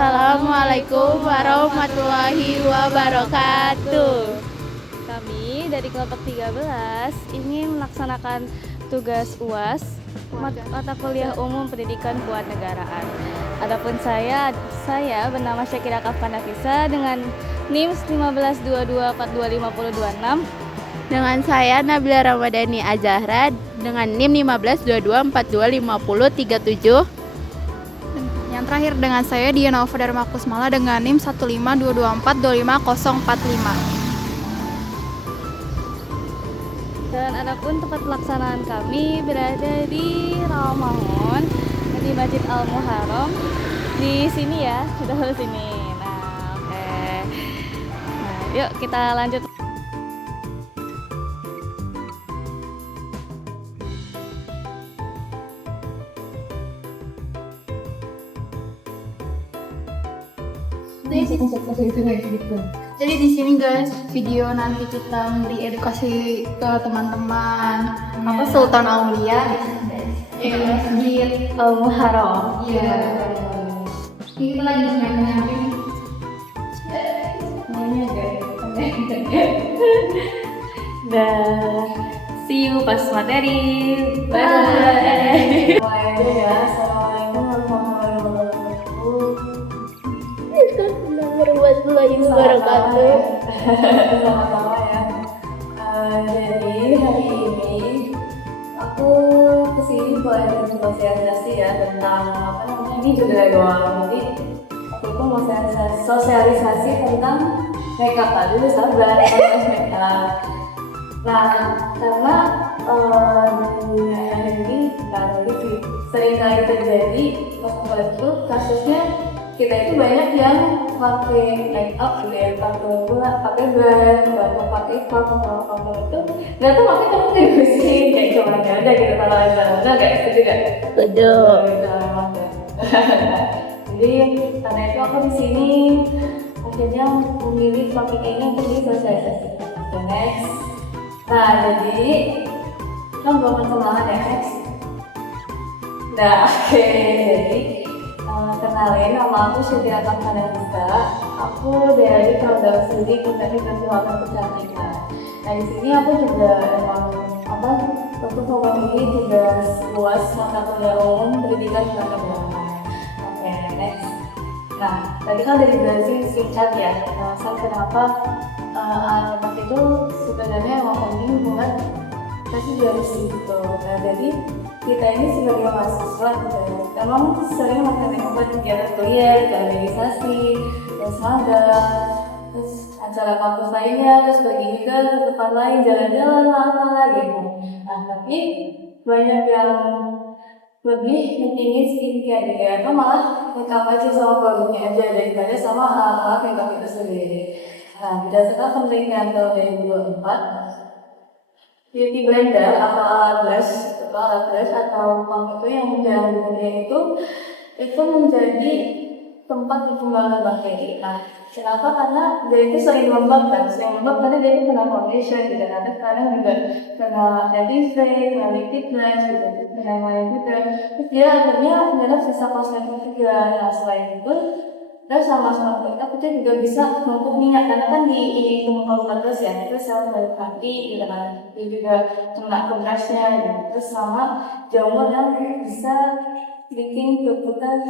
Assalamualaikum warahmatallahi wabarakatuh. Kami dari kelompok 13 ingin melaksanakan tugas UAS mata kuliah umum pendidikan kewarganegaraan. Adapun saya bernama Syakira Kafan Nafisa dengan NIM 1522425026. Dengan saya Nabila Ramadhani Azahra dengan NIM 1522425037. Yang terakhir dengan saya Diana Ova Dharma Kusmala dengan NIM 15224250045. Dan adapun tempat pelaksanaan kami berada di Rawamangun di Masjid Al Muharram di sini ya, sudah sini. Nah, oke. Nah, yuk kita lanjut. Jadi di sini guys, video nanti kita memberi edukasi ke teman-teman apa Sultan Aulia Masjid Al Muharram. Iya. Kita lagi nyampe. Dah, see you pas materi. Bye. Mulai aja ya. Assalamualaikum Warahmatullahi wabarakatuh. Sama-sama ya. Jadi hari ini aku kesini buat sosialisasi ya tentang apa namanya, ini juga doang. Jadi aku itu mau sosialisasi tentang makeup. Dulu sabar, makeup. Nah, karena dunia ini sering kali terjadi waktu itu kasusnya kita itu banyak yang pakai make up gitu ya, pakai brand, atau pakai foto itu nggak tahu pakai kamu kayak bersih kayak cuma ada gitu kalau ada nggak setuju nggak? Betul. Jadi karena itu aku di sini akhirnya memilih topik ini untuk disosialisasi. Next. Nah, jadi kan belum perkenalan ya, next. Nah, oke. Jadi kenalin, nama aku Syakira Kafan Nafisa. Aku dari Program Studi Teknik dan Kejuruan Kecantikan. Nah, di sini aku juga untuk program ini juga luas mata kuliah umum pendidikan kewarganegaraan. Oke, next. Nah, tadi kan udah dijelasin singkat ya, kenapa anak itu sebenarnya emang penting buat pasti dari situ. Nah, jadi kita ini sebagai mahasiswa emang sering melakukan kegiatan kuliah, organisasi, terus magang, terus acara kampus lainnya, terus pergi ke tempat lain, jalan-jalan lama gitu. Nah, tapi banyak yang lebih mentingin skincare gitu ya, atau malah makeup aja sama produknya aja daripada sama alat makeup itu sendiri. Nah, berdasarkan penelitian tahun 2024, beauty blender atau alat brush atau pump itu yang kemudian itu menjadi tempat perkembangan bakteri. Nah, kenapa? Karena dia itu sering lembab karena dia itu kena foundation gitu, ada sekarang juga kena anti fade, kena liquid blush gitu, kena yang lain juga. Terus dia akhirnya menyerap sisa kosmetik juga. Nah, selain itu dan sama makeup itu juga bisa untuk minyak karena kan di muka terus ya, terus sel dari hati gitu kan, dia juga kena ke brushnya gitu. Terus sama jamur yang bisa bikin kulit kita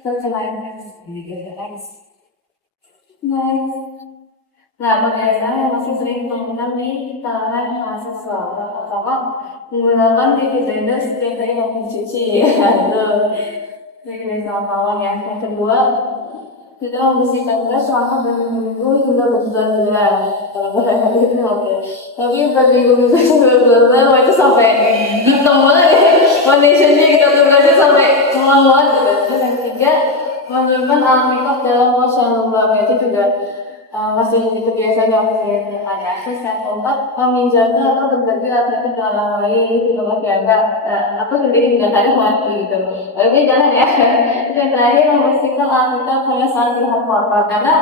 terkena gitu guys. Nah, biasanya yang masih sering ditemukan di kalangan mahasiswa pertama menggunakan beauty blender setiap kali mau mencuci ya, itu ini sama ya. Yang kedua, kita membersihkan brush selama berminggu hingga berbulan-bulan. Kalau berapa itu oke. Tapi berminggu berbulan itu sampai hitam banget ya. Foundationnya kita tugasnya sampai menguat gitu. Terus yang ketiga, menggunakan alat makeup dalam wash yang lembab itu juga masih jadi kebiasaan yang sering ada. Terus yang keempat, meminjamkan atau berbagi alat dengan orang lain itu juga masih agak gede tidak ada mati gitu. Tapi jangan ya. Terus yang terakhir, membersihkan alat makeup hanya saat lihat foto karena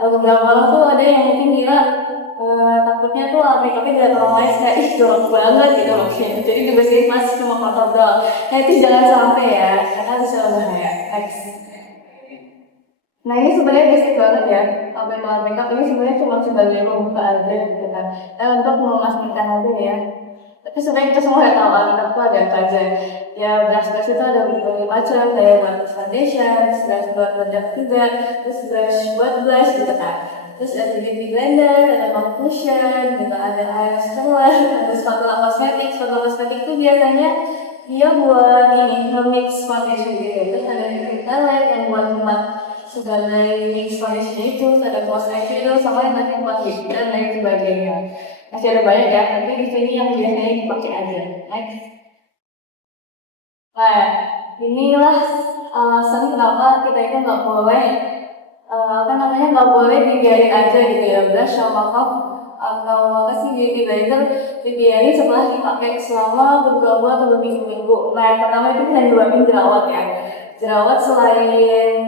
beberapa orang tuh ada yang mungkin kira takutnya tuh alat makeupnya tidak terlalu manis kayak jorok banget gitu maksudnya. Jadi dibersihin masih cuma foto doang. Nah itu jangan sampai ya, karena bisa berbahaya. Next. Nah ini sebenarnya basic banget ya, bahan makeup ini sebenarnya cuma sebagai pembuka aja gitu kan. Nah untuk memastikan aja ya. Tapi sebenarnya kita semua udah tahu makeup tuh ada apa aja. Ya brush itu ada berbagai macam, kayak brush foundation, brush buat bedak juga, terus brush buat blush gitu kan. Terus ada beauty blender, ada conclusion, gitu, ada eyeshadow, ada spatula kosmetik. Spatula kosmetik itu biasanya dia buat ini nge-mix foundation gitu. Terus ada cream palette yang buat segala mix foundation itu, ada gloss eyeshadow sama yang nanti buat lip dan lain sebagainya. Masih ada banyak ya, tapi di sini yang biasanya dipakai aja. Next. Nah, inilah alasan kenapa kita itu nggak boleh nggak boleh dibiarin aja gitu ya, brush sama cup atau apa sih beauty blender dibiarin setelah dipakai selama beberapa atau berminggu-minggu. Nah, yang pertama itu kita nyebabin jerawat ya. Jerawat selain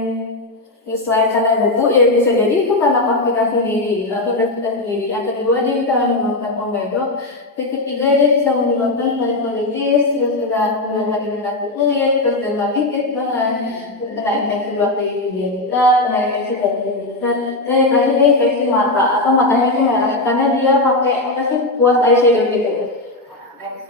karena debu ya bisa jadi itu karena komplikasi diri atau kita sendiri. Yang kedua dia bisa menimbulkan komedo. Yang ketiga dia bisa menimbulkan varikolitis, terus juga iritasi kulit, terus dermatitis bahkan kena infeksi bakteri di kita, kena infeksi bakteri dan yang terakhir dia infeksi mata atau matanya itu merah karena dia pakai apa sih buat eyeshadow gitu.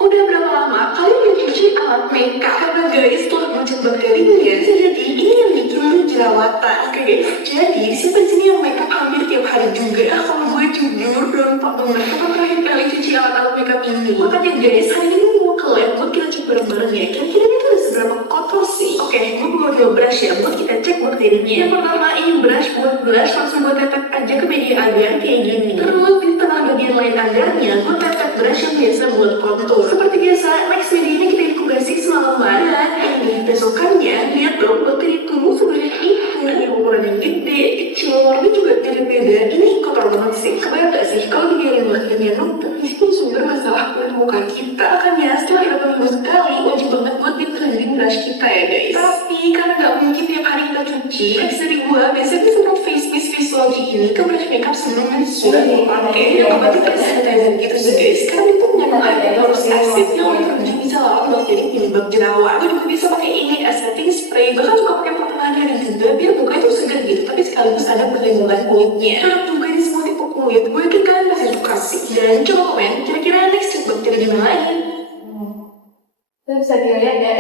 Udah berapa lama kalian mencuci alat makeup? Karena guys, setelah muncul bakterinya, jadi ini yang bikin lu jerawatan. Oke guys, jadi siapa di sini yang makeup hampir tiap hari juga? Kalau gue jujur, belum banget kapan terakhir kali cuci alat-alat makeup ini. Makanya guys, hari ini mau ke lab buat kita cek bareng-bareng ya. Kira-kira itu udah seberapa kotor sih? Oke, gue bawa dua brush ya buat kita cek bakterinya. Yang pertama ini brush buat blush, langsung gue tetek aja ke bagian agar kayak gini. Terus di tengah bagian lain agarnya, gue tetek brush yang biasa buat contour. Seperti biasa, next medianya kita inkubasi selama dan ini besokannya lihat dong bakteri tumbuh sebanyak itu. Ada ukuran yang gede, kecil, warna juga beda-beda. Ini kotor banget sih. Kebayang gak sih kalau dibiarin bakterinya numpuk, itu sumber masalah kulit muka kita. Makanya setelah berapa minggu sekali wajib banget buat di-cleansing brush kita ya guys. Tapi karena gak mungkin tiap hari kita cuci, next dari gua biasanya semprot face mist Physiology ini ke brush makeup sebelum sudah dipakai. Yang kebetulan sanitizer gitu sih guys. Karena itu menyebabkan harus acid yang bisa lawan bakteri penyebab jerawat. Gue juga bisa pakai ini as setting spray, bahkan juga pakai pertengahan hari juga biar muka itu segar gitu, tapi sekaligus ada perlindungan kulitnya. Cocok juga di semua tipe kulit. Gue yakin kalian pasti suka sih. Dan coba komen kira-kira next cek bakteri di mana lain. Itu bisa dilihat ya.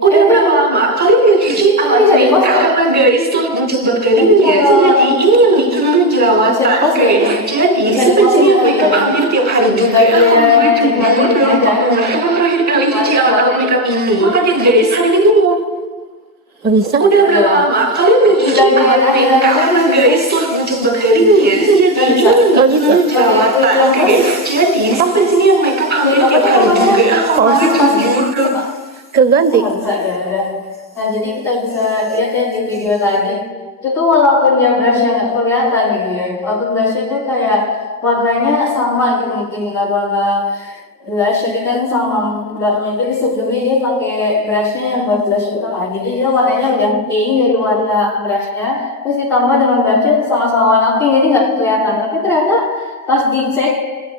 Udah berapa lama kalian udah cuci alat makeup? Karena guys, setelah muncul bakterinya, jadi ini yang bikin lu jerawatan. Oke, jadi seperti yang makeup hampir tiap hari juga. Gue cuma belum tahu kapan terakhir kali cuci alat makeup ini. Makanya guys, hari ini mau udah berapa lama kalian udah cuci alat makeup? Karena guys, setelah muncul bakterinya, jadi ini yang bikin lu jerawatan. Oke, jadi seperti yang makeup hampir tiap hari juga. Gue cuma belum Keganti. Bisa ya. Nah jadi kita bisa lihat ya di video tadi itu tuh walaupun dia brushnya nggak kelihatan gitu ya, walaupun brushnya itu kayak warnanya sama gitu, mungkin nggak warna blush jadi kan sama belakangnya. Jadi sebelumnya dia pakai brushnya yang buat blush itu kan, jadi dia warnanya udah pink dari warna brushnya, terus ditambah dengan brushnya sama-sama warna pink jadi nggak kelihatan. Tapi ternyata pas dicek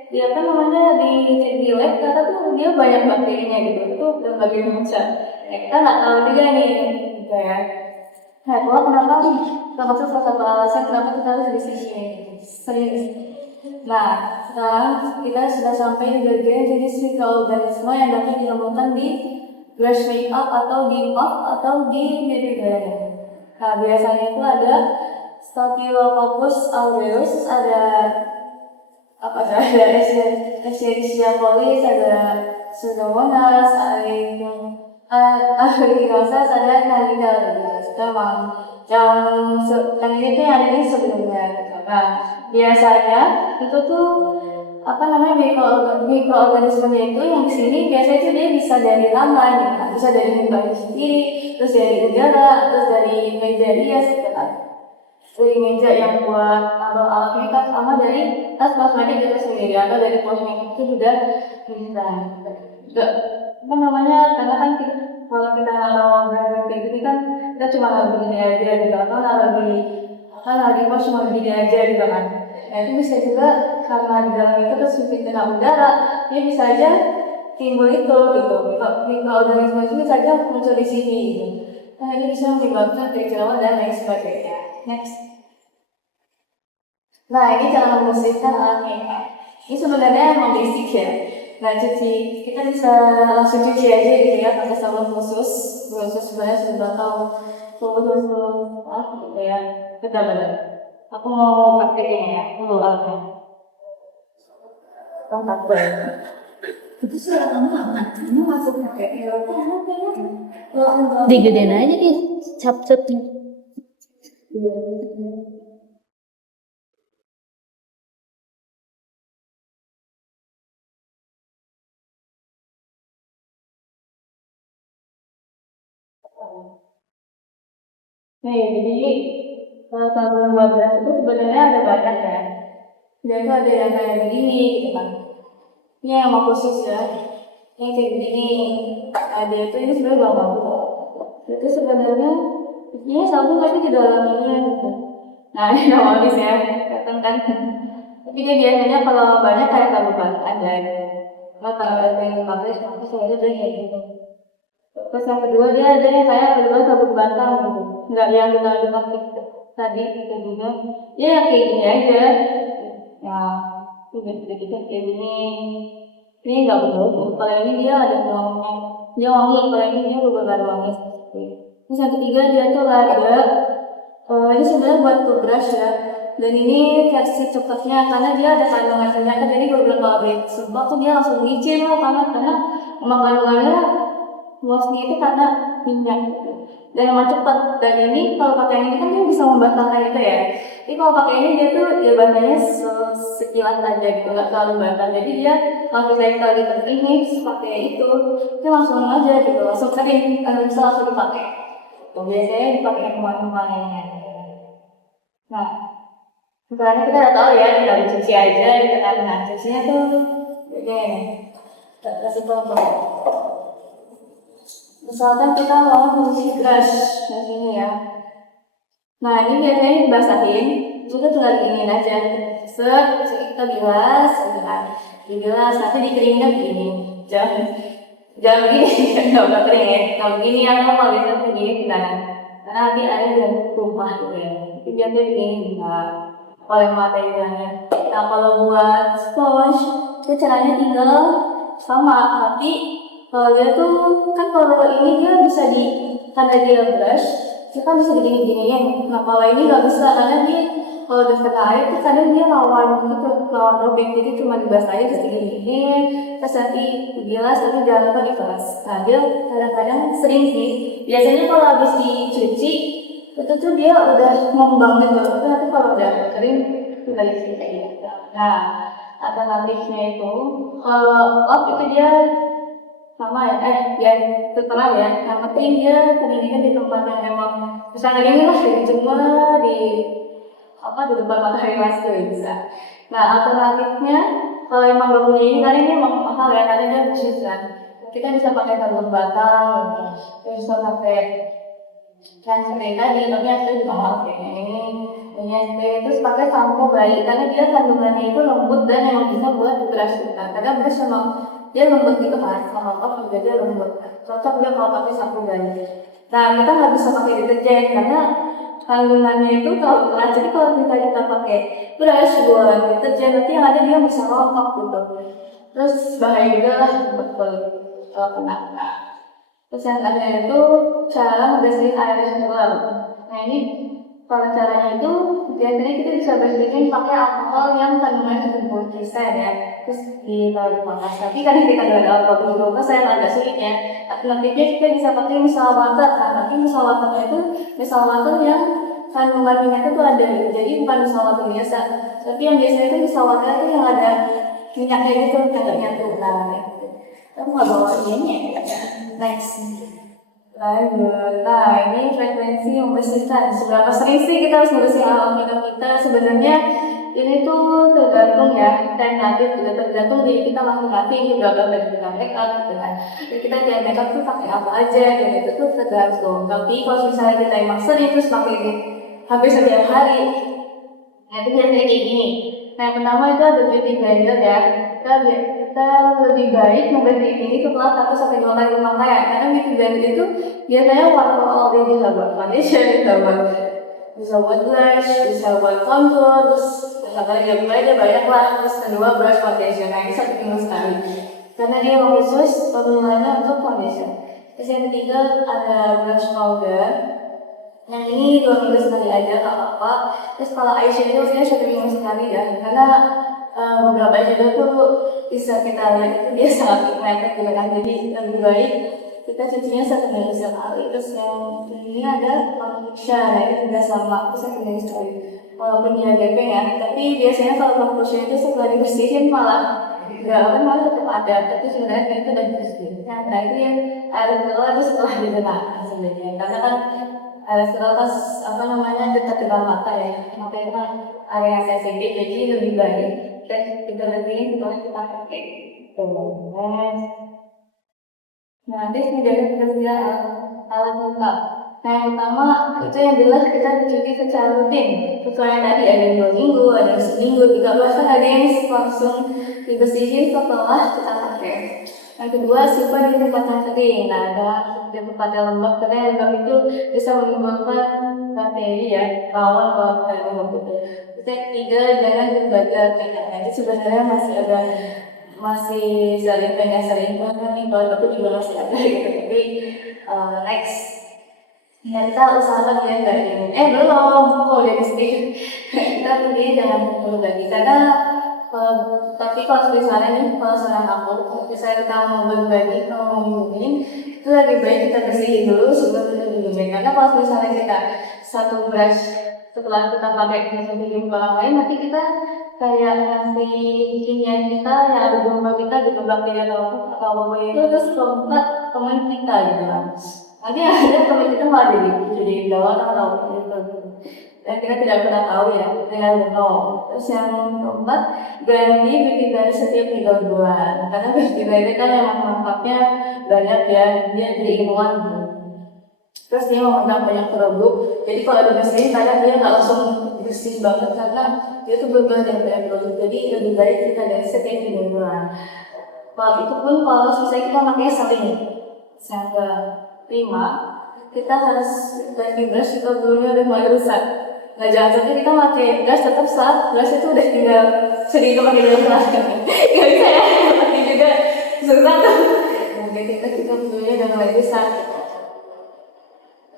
dia kan namanya di lab ternyata tuh dia banyak bakterinya gitu, itu berbagai macam. Ya, kita nggak tahu juga nih gitu ya. Nah, kalau kenapa termasuk salah satu alasan kenapa kita harus di sini serius. Nah, sekarang kita sudah sampai di bagian jenis mikroorganisme yang dapat ditemukan di brush makeup atau di puff atau di beauty blender. Nah, biasanya itu ada Staphylococcus aureus, ada Escherichia coli, ada Pseudomonas, Aeruginosa, ada Candida gitu. Memang yang ini tuh yang ada di sebelumnya. Nah, biasanya itu tuh mikroorganismenya itu yang di sini biasanya itu dia bisa dari tangan, gitu. Bisa dari limbah sendiri, terus dari udara, terus dari meja rias gitu kan. Dari meja yang buat atau alat makeup sama dari tas kosmetik itu sendiri atau dari kosmetik itu juga bisa. Karena kan kalau kita naruh brand kayak gini kan kita cuma naruh begini aja gitu, atau naruh di pos cuma begini aja gitu kan. Nah itu bisa juga karena di dalam itu tersumpit kena udara, dia bisa aja timbul itu gitu. Mikroorganisme itu bisa aja muncul di sini gitu. Nah ini bisa menyebabkan jerawat dan lain sebagainya. next. Nah, ini cara membersihkan alat makeup. Ini sebenarnya emang basic ya. Nah, kita bisa langsung cuci aja gitu ya, pakai sabun khusus. Khusus sebenarnya sudah tahu khusus gitu ya. Benar-benar. Aku mau pakai ini ya, dulu alatnya. Tempat itu sudah lama, ini masuk pakai Digedein aja di cap-cap. Nih, jadi kalau tahun 12 itu sebenarnya ada banyak ya. Dia itu ada yang kayak begini gitu kan. Ini yang mau khusus ya. Yang kayak begini. Ada itu ini sebenarnya udah bagus. Itu sebenarnya ini sabun tapi di dalamnya gitu. Nah, ini udah bagus ya. Kelihatan kan. Tapi dia biasanya kalau banyak kayak tabungan ada gitu. Kalau ada yang bagus, aku saya udah kayak gitu. Terus yang kedua dia ada yang kayak kedua sabun batang gitu, nggak yang kita pakai tadi itu juga, dia yang kayak gini aja, ya udah kita kayak gini, ini nggak betul, kalau ini dia ada wanginya, dia wangi, kalau ini dia berbeda wangi. Terus yang ketiga dia tuh ada, ini sebenarnya buat toothbrush ya, dan ini versi coklatnya karena dia ada kandungan ternyata, jadi beberapa kali sumpah tuh dia langsung ngicil lah karena emang kandungannya luasnya itu karena minyak gitu. Dan emang cepat. Dan ini kalau pakai ini kan dia bisa membatalkan itu ya. Jadi kalau pakai ini dia tuh ya batanya sekilas aja gitu, nggak terlalu batal. Jadi dia langsung saya kalau kita ini pakai itu, dia langsung aja gitu, langsung kering, bisa langsung dipakai. Tuh, biasanya dipakai kemana-mana. Nah, sekarang kita udah tahu ya, tinggal dicuci aja gitu kan. Nah, cucinya tuh begini, kita kasih tahu. Misalkan kita mau mencuci brush yang ini ya. Nah, ini biasanya dibasahin, juga tinggal dingin aja. Kita bilas, dibilas, nanti dikeringnya begini. Jangan begini, nggak kering ya. Kalau begini yang normal biasanya begini tidak. Karena nanti ada yang tumpah gitu ya. Jadi biasanya begini, oleh mata bilangnya. Nah, kalau buat sponge, itu caranya tinggal sama, tapi kalau dia tuh kan kalau ini dia bisa karena dia brush, dia kan bisa digini-giniin. Nah kalau ini nggak bisa karena dia kalau udah kena air tuh kadang dia lawan gitu, lawan robek, jadi cuma dibasahin terus digini-giniin, terus nanti dibilas, tapi jangan lupa diperas. Nah dia kadang-kadang sering sih, biasanya kalau habis dicuci itu tuh dia udah ngembang gitu, tapi kalau udah kering tinggal dicuci gitu. Nah alternatifnya itu kalau itu dia sama ya, setelah ya, yang penting dia pendidikan di tempat yang memang misalnya ini lah dijemur di depan matahari langsung bisa. Nah alternatifnya kalau emang gak punya ini, karena ini emang mahal ya, karena dia khusus kan. Kita bisa pakai sabun batang, kita bisa pakai yang spray tadi, tapi yang spray juga mahal kayak ini. Terus pakai sampo bayi, karena dia kandungannya itu lembut dan emang bisa buat brush kita. Kadang brush emang dia lembut gitu kan, sama juga dia lembut. Cocok dia kalau pakai sampo bayi. Nah kita nggak bisa pakai deterjen karena kandungannya itu terlalu keras. Jadi kalau kita pakai brush buat deterjen, nanti yang ada dia bisa rontok gitu. Terus bahaya juga lah buat kulit kalau kena. Terus yang ada itu cara membersihin air mineral. Nah ini kalau caranya itu biasanya kita bisa bersihin pakai alkohol yang kandungannya 70% ya. Terus ditaruh di panas. Tapi kan kita nggak ada alkohol 20%, saya agak sulit ya. Alternatifnya kita bisa pakai misal water. Nah, tapi misal waternya itu misal water yang kandungan minyak itu ada gitu. Jadi bukan misal water biasa. Tapi yang biasa itu misal water itu yang ada minyaknya gitu, agak nyatu. Nah, aku nggak bawa ini ya. Next. Lanjut. Nah, ini frekuensi membersihkan. Seberapa sering sih kita harus membersihkan alat makeup kita? Sebenarnya ini tuh tergantung ya, tentatif juga tergantung diri kita masing-masing, juga dari kita makeup gitu kan. Jadi kita tiap makeup tuh pakai apa aja, dan itu tuh tergantung. Tapi kalau misalnya kita emang sering terus pakai ini hampir setiap hari, nah itu biasanya kayak gini. Nah yang pertama itu ada beauty blender ya. Kita lebih baik membersihin ini setelah 1-2 kali pemakaian, karena beauty blender itu biasanya warna already nggak buat foundation, nggak buat bisa buat blush, bisa buat contour, terus satu lagi ada banyak lah. Terus kedua brush foundation, nah ini 1 minggu sekali karena dia khusus penggunaannya untuk foundation. Terus yang ketiga ada blush powder. Yang ini 2 minggu sekali aja, gak apa-apa. Terus kalau eyeshadow dia 1 minggu sekali ya, karena beberapa eyeshadow tuh bisa kita lihat itu dia sangat pigmented gitu kan, jadi lebih baik kita cucinya 1 minggu sekali. Terus yang ini ada foundation, nah ini juga sama, itu 1 minggu sekali. Walaupun dia gepeng ya, tapi biasanya kalau foundation itu setelah dibersihin malah malah tetap ada, tapi sebenarnya itu udah dibersihin. Nah itu yang air mineral itu setelah digunakan sebenarnya, karena kan terus dekat dengan mata ya, mata itu kan area yang sensitif, jadi lebih baik kita bersihin setelah kita pakai. Nah, terus ini dari kerja alat lengkap. Nah, yang pertama itu yang jelas kita cuci secara rutin. Sesuai yang tadi ada 2 minggu, ada seminggu, 13 kan ada yang langsung dibersihin setelah kita pakai. Yang kedua, simpan di tempat yang kering. Nah, ada di tempat yang lembab, karena yang lembab itu bisa menimbulkan bakteri ya, rawan kalau lembab itu. Terus yang ketiga, jangan dibakar minyak. Nah, itu sebenarnya masih sering banget nih, kalau aku juga masih ada gitu. Tapi next, ya kita usahakan dia nggak ini. Belum, kok udah mesti kita pilih jangan dulu lagi, karena tapi kalau misalnya nih, kalau saran aku, misalnya kita mau berbagi, mau ngomongin, itu lebih baik kita bersihin dulu sebelum kita digembeng. Karena kalau misalnya kita satu brush setelah kita pakai kita bikin barang lain, nanti kita kayak ngasih kekinian kita yang ada di rumah kita gitu, bakteri atau apa itu terus lompat teman kita gitu kan. Nanti ada teman kita malah jadi gawat atau gitu. Dan kita tidak pernah tahu ya, dengan benar. Terus yang keempat, ganti bakteri setiap 3 bulan. Karena bakteri kan yang manfaatnya banyak ya, dia jadi ilmuwan. Terus dia mengundang banyak produk. Jadi kalau dibersihin kadang dia nggak langsung bersih banget karena dia tuh berbagai banyak produk. Jadi lebih baik kita ganti setiap 3 bulan. Kalau itu pun kalau misalnya kita makanya sering sampai 5, kita harus ganti brush juga dulunya udah mulai rusak. Nah jangan sampai kita pakai brush tetap saat brush itu udah tinggal sedikit pakai dalam kelas kan. Gak bisa ya, tapi juga susah tuh. Mungkin kita dulunya udah mulai rusak.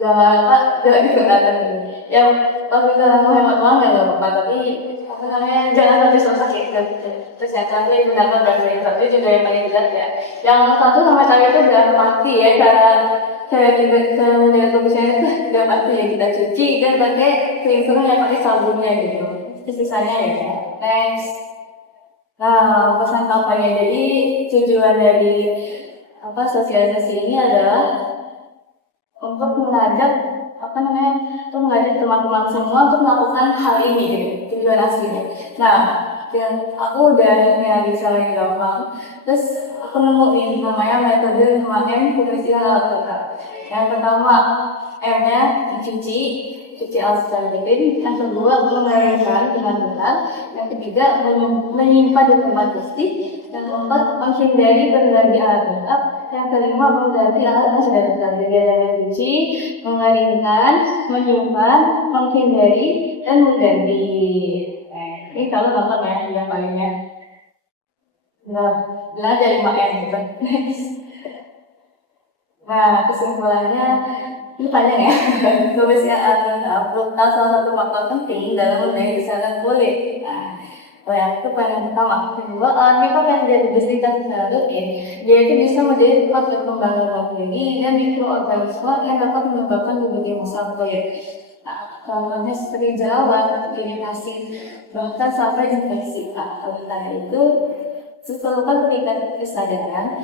Jangan digunakan ini. Yang kalau misalnya mau hemat uang nggak apa-apa, tapi jangan sampai susah gitu. Terus yang terakhir gunakan brush yang satu juga yang paling jelas ya. Yang 1 sama terakhir itu udah pasti ya, karena cara dengan tubuhnya itu udah pasti ya kita cuci dan pakai cleanser yang pakai sabunnya gitu. Terus sisanya ya. Next. Nah, pesan kampanye jadi tujuan dari sosialisasi ini adalah untuk mengajak teman-teman semua untuk melakukan hal ini gitu, tujuan aslinya. Nah, dan aku udah bisa yang gampang. Terus aku nemuin namanya metode 5M pembersihan alat lengkap. Yang pertama, M-nya dicuci alat secara rutin. Yang kedua, mengeringkan dengan benar. Yang ketiga, menyimpan di tempat bersih. Yang keempat, menghindari berbagai alat lengkap. Yang kelima, mengganti alat yang sudah terganti. Dicuci, mengeringkan, menyimpan, menghindari, dan mengganti. Ini kalau gampang ya, yang palingnya. Benar dari 5M gitu. Nah, kesimpulannya ini panjang ya. Kebersihan tahu salah satu faktor penting dalam mengenai kesehatan kulit. Yang itu yang pertama. Kedua, memang yang jadi bersihkan secara rutin, dia itu bisa menjadi tempat perkembangan bakteri dan mikroorganisme yang dapat menyebabkan berbagai masalah kulit. Contohnya seperti jerawat, iritasi, bahkan sampai infeksi. Oleh karena itu, setelah meningkatkan kesadaran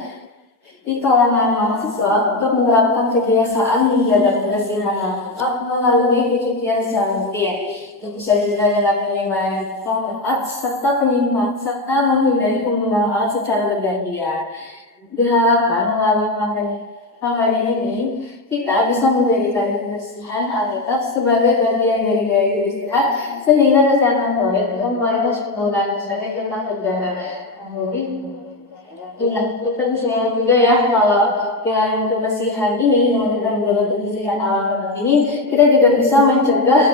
di kalangan mahasiswa untuk menerapkan kebiasaan menjaga kebersihan lengkap melalui pencucian secara rutin. Itu bisa juga dengan penyimpanan tempat serta menghindari penggunaan alat secara bergantian. Diharapkan melalui kampanye ini kita bisa menjadikan kebersihan alat sebagai bagian dari gaya hidup sehat sehingga kesehatan kulit dan kualitas penggunaan sebagai tetap terjaga. Kita bisa juga ya kalau dengan kebersihan ini, dengan kebersihan alat ini, kita juga bisa mencegah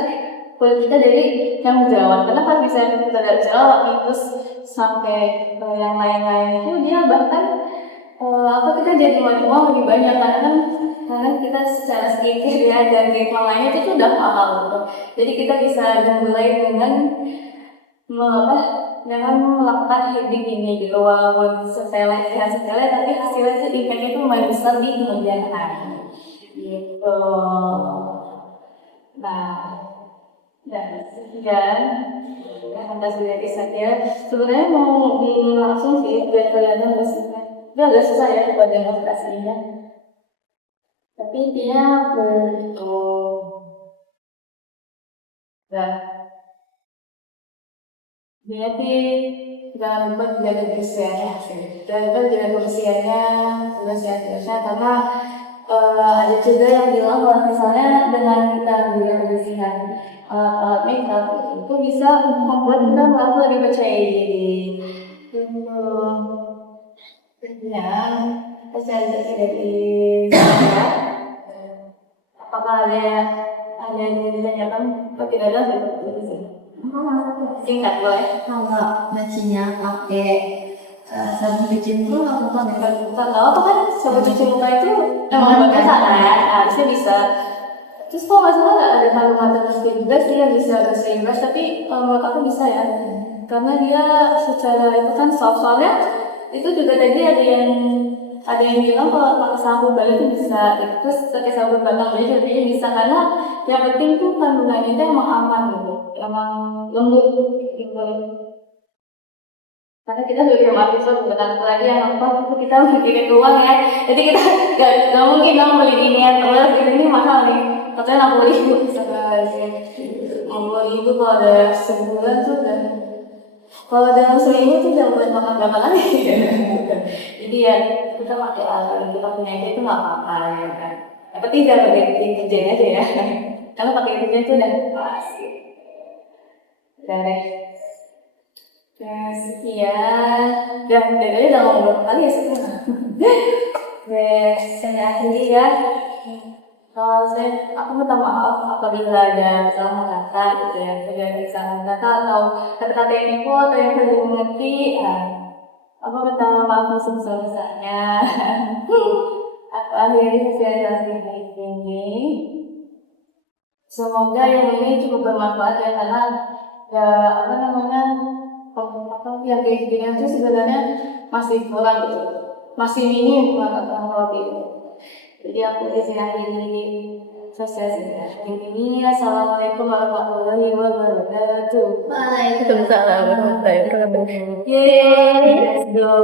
kulit kita dari yang jerawat. Karena kalau misalnya kita ada jerawat nih, terus sampai yang lain-lain itu dia bahkan kita jadi mual lebih banyak karena kita secara skincare ya dan treatment lainnya itu tuh udah mahal gitu. Jadi kita bisa mulai dengan melakukan healing ini gitu, walaupun sepele tapi hasilnya itu impact-nya itu lumayan besar di kemudian hari gitu. Nah, dan sekian atas dari saya sebenarnya mau langsung sih biar kelihatan bersihkan. Itu agak susah ya buat demonstrasinya. Tapi intinya begitu. Nah, jadi jangan lupa jaga kebersihannya sih. Jangan lupa jaga kebersihannya karena ada juga yang bilang kalau misalnya dengan kita menjaga kebersihan alat makeup itu bisa membuat kita merasa lebih percaya diri. Ya, saya dari saya. Apakah ada yang ditanyakan? Atau tidak ada sih? Singkat boleh. Kalau nyucinya pakai sabun cuci muka apa nih? Kalau apa kan sabun cuci muka itu emang pakai sana ya, harusnya bisa. Terus kalau nggak salah ada kata-kata bersih brush, dia bisa bersih brush, tapi menurut aku bisa ya, karena dia secara itu kan soalnya itu juga tadi ada yang bilang kalau pakai sabun balik itu bisa, terus pakai sabun batang juga bisa, karena yang penting tuh kandungannya itu emang aman gitu, emang lembut gitu. Karena kita sebagai mahasiswa bukan lagi yang apa itu kita mikirin uang ya, jadi kita nggak mungkin dong beli ginian terus ini mahal nih, katanya 60.000 sekali, 60.000 kalau ada sebulan tuh udah, kalau dalam seminggu tuh udah buat makan berapa kali jadi ya kita pakai alat kita punya itu nggak apa-apa ya kan, yang penting jangan pakai kerjanya aja ya karena pakai kerjanya itu udah pasti dari sekian dan dari udah ngomong berapa kali ya sekarang saya akhiri ya. Kalau aku minta maaf apabila ada kesalahan kata gitu ya, ada kesalahan kata atau kata-kata yang ibu atau yang perlu mengerti, aku minta maaf sebesar-besarnya. Aku akhiri sosialisasi ini. Semoga yang ini cukup bermanfaat ya, karena ya yang kayak gini itu sebenarnya masih kurang gitu, masih minim kurang itu. Jadi aku disini akhiri sosialisasi ini. Assalamualaikum warahmatullahi wabarakatuh. Waalaikumsalam warahmatullahi wabarakatuh. Yeay, let's go.